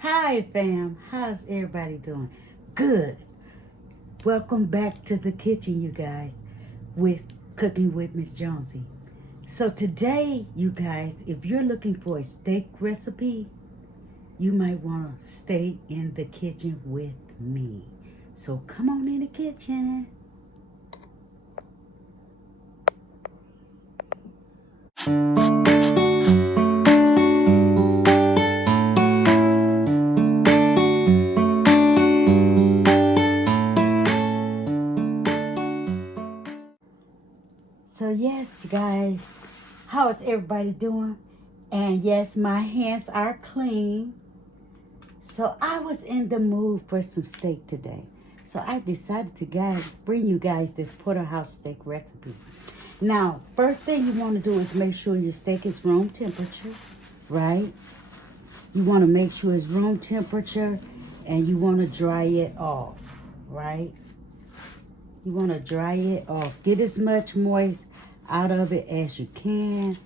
Hi fam, how's everybody doing? Good. Welcome back to the kitchen, you guys, with Cooking with Miss Jonesy. So today, you guys, if you're looking for a steak recipe, you might want to stay in the kitchen with me. So come on in the kitchen. So yes, you guys, how is everybody doing? And yes, my hands are clean. So I was in the mood for some steak today. So I decided to bring you guys this porterhouse steak recipe. Now, first thing you want to do is make sure your steak is room temperature, right? You want to make sure it's room temperature and you want to dry it off, right? You want to dry it off. Get as much moist out of it as you can.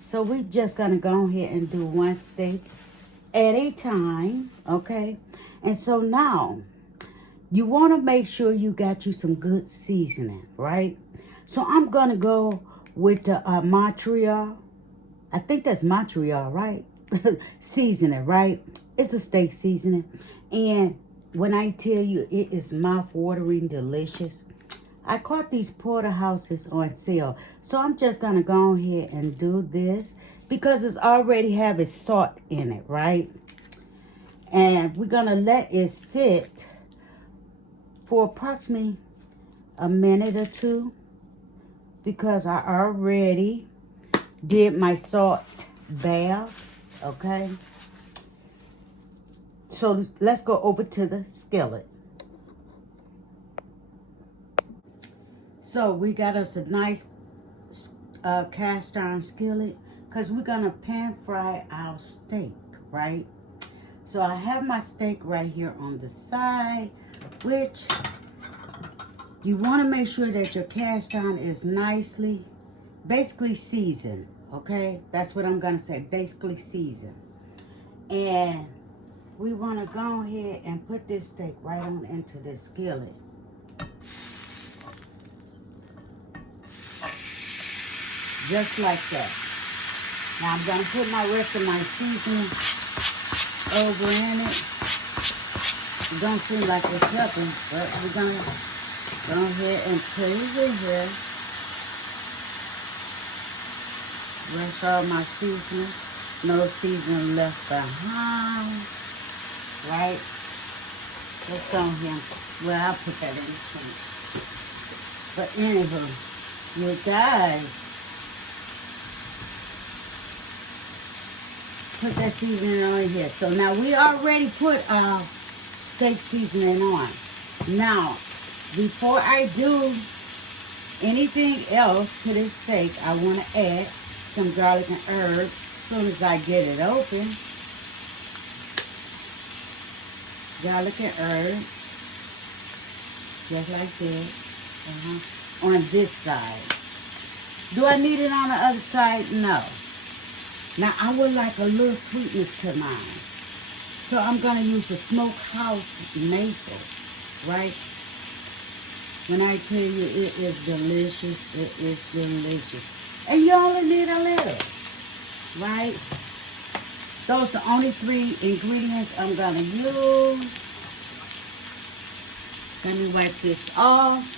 So we're just going to go ahead and do one steak at a time, okay? And so now, you want to make sure you got you some good seasoning, right? So I'm going to go with the Montreal. I think that's Montreal, right? Seasoning, right? It's a steak seasoning. And when I tell you it is mouth-watering delicious, I caught these porterhouses on sale. So I'm just going to go ahead and do this because it's already have its salt in it, right? And we're going to let it sit for approximately a minute or two because I already did my salt bath, okay? So let's go over to the skillet. So we got us a nice cast iron skillet because we're going to pan fry our steak, right? So I have my steak right here on the side, which you want to make sure that your cast iron is basically seasoned, okay? That's what I'm going to say, basically seasoned. And we want to go ahead and put this steak right on into this skillet. Just like that. Now I'm going to put my rest of my seasoning over in it. It don't seem like it's helping, but we're going to go ahead and put it in here. Rest all my seasoning. No seasoning left behind. Right? Let's go ahead. Well, I'll put that in the sink. But anywho, you guys, put that seasoning on here. So now we already put our steak seasoning on. Now, before I do anything else to this steak, I want to add some garlic and herbs as soon as I get it open. Garlic and herbs, just like that. On this side. Do I need it on the other side? No. Now, I would like a little sweetness to mine. So I'm going to use the smokehouse maple, right? When I tell you it is delicious, it is delicious. And you only need a little, right? Those are the only 3 ingredients I'm going to use. Let me wipe this off.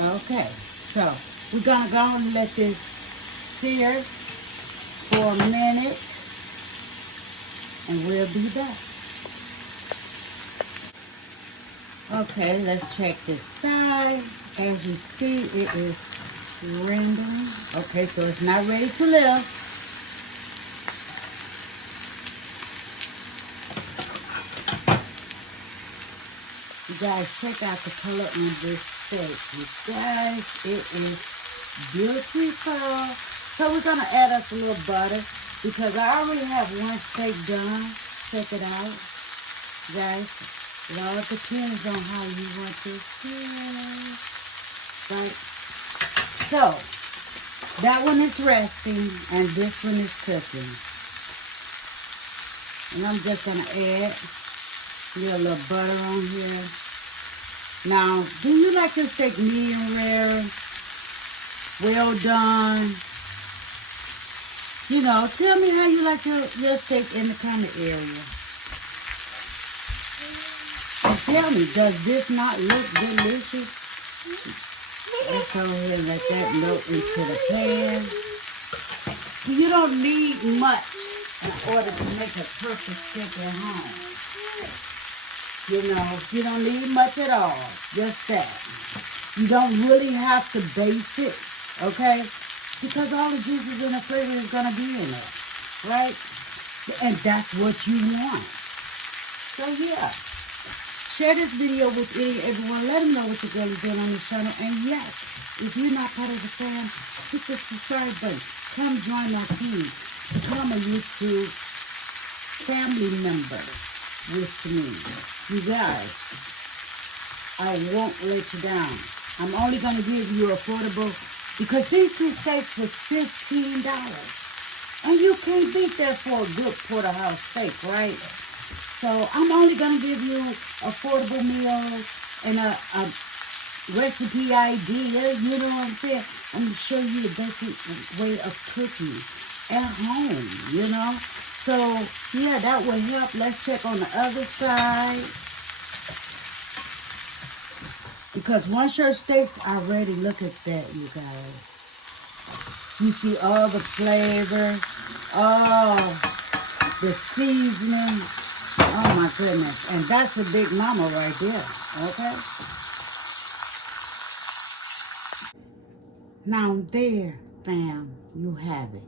Okay, so we're going to go and let this sear for a minute, and we'll be back. Okay, let's check this side. As you see, it is rendering. Okay, so it's not ready to lift. You guys, check out the color on this steak. You guys, it is beautiful. So we're going to add us a little butter because I already have one steak done. Check it out. Guys, it all depends on how you want this here. Right? So, That one is resting, and this one is cooking. And I'm just gonna add a little butter on here. Now, do you like your steak medium rare, well done? You know, tell me how you like your steak in the comment area. And tell me, does this not look delicious? Let's go ahead and let that melt into the pan. You don't need much in order to make a perfect steak at home. You know, you don't need much at all. Just that. You don't really have to base it, okay? Because all the juices and the flavor is going to be in it, right? And that's what you want. So, yeah. Share this video with everyone. Let them know what your girl is doing on this channel. And yes, if you're not part of the fam, hit the subscribe button. Come join my team. Become a YouTube family member with me. You guys, I won't let you down. I'm only going to give you affordable, because these two steaks was $15. And you can't beat that for a good porterhouse steak, right? So I'm only going to give you affordable meals and a recipe idea, you know what I'm saying? I'm going to show you the basic way of cooking at home, you know? So, yeah, that will help. Let's check on the other side. Because once your steaks are ready, look at that, you guys. You see all the flavor, all the seasoning. Oh, my goodness. And that's a big mama right there, okay? Now, there, fam, you have it.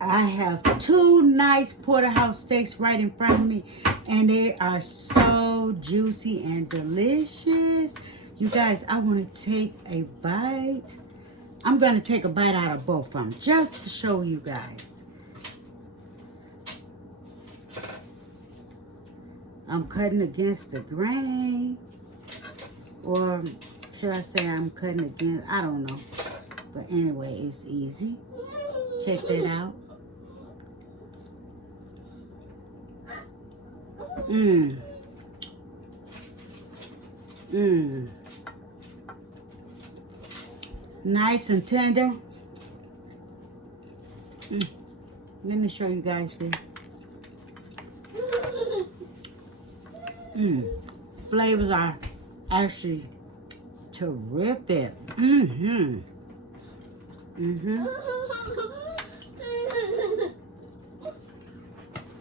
I have two nice porterhouse steaks right in front of me, and they are so juicy and delicious. You guys, I want to take a bite. I'm going to take a bite out of both of them just to show you guys. I'm cutting against the grain, or should I say I'm cutting against, I don't know. But anyway, it's easy. Check that out. Mmm. Mmm. Nice and tender. Let me show you guys this. Flavors are actually terrific.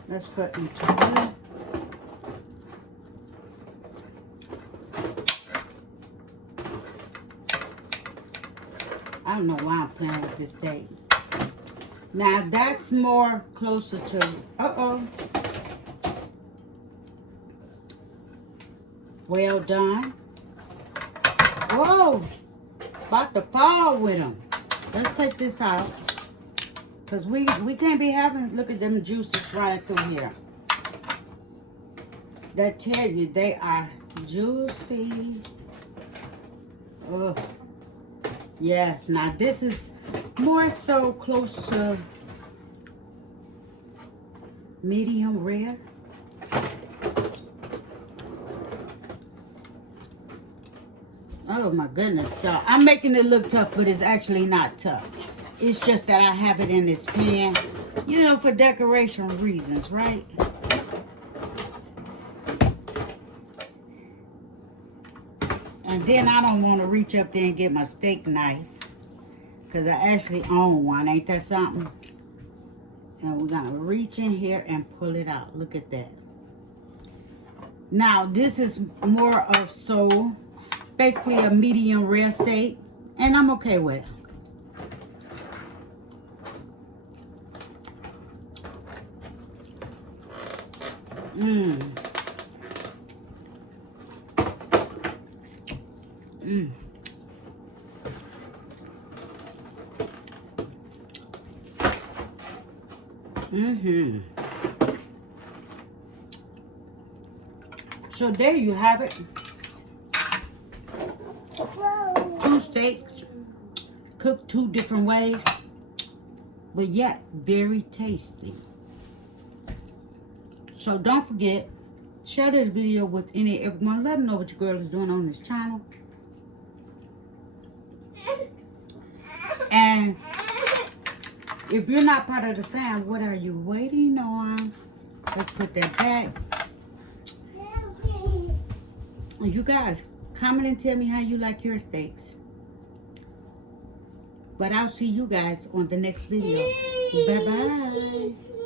Let's cut into it. I don't know why I'm playing with this tape. Now that's more closer to, well done. Whoa, about to fall with them. Let's take this out. Because we can't be having, look at them juices right through here. That tell you they are juicy. Oh, yes. Now this is more so close to medium rare. Oh my goodness, y'all. I'm making it look tough, but it's actually not tough. It's just that I have it in this pan, you know, for decoration reasons, right? And then I don't want to reach up there and get my steak knife, because I actually own one. Ain't that something? And we're going to reach in here and pull it out. Look at that. Now, this is more of so basically a medium rare steak, and I'm okay with it. So there you have it. Two steaks cooked 2 different ways, but yet very tasty. So don't forget, share this video with everyone. Let them know what your girl is doing on this channel. And if you're not part of the fam, what are you waiting on? Let's put that back. You guys, comment and tell me how you like your steaks. But I'll see you guys on the next video. Bye-bye.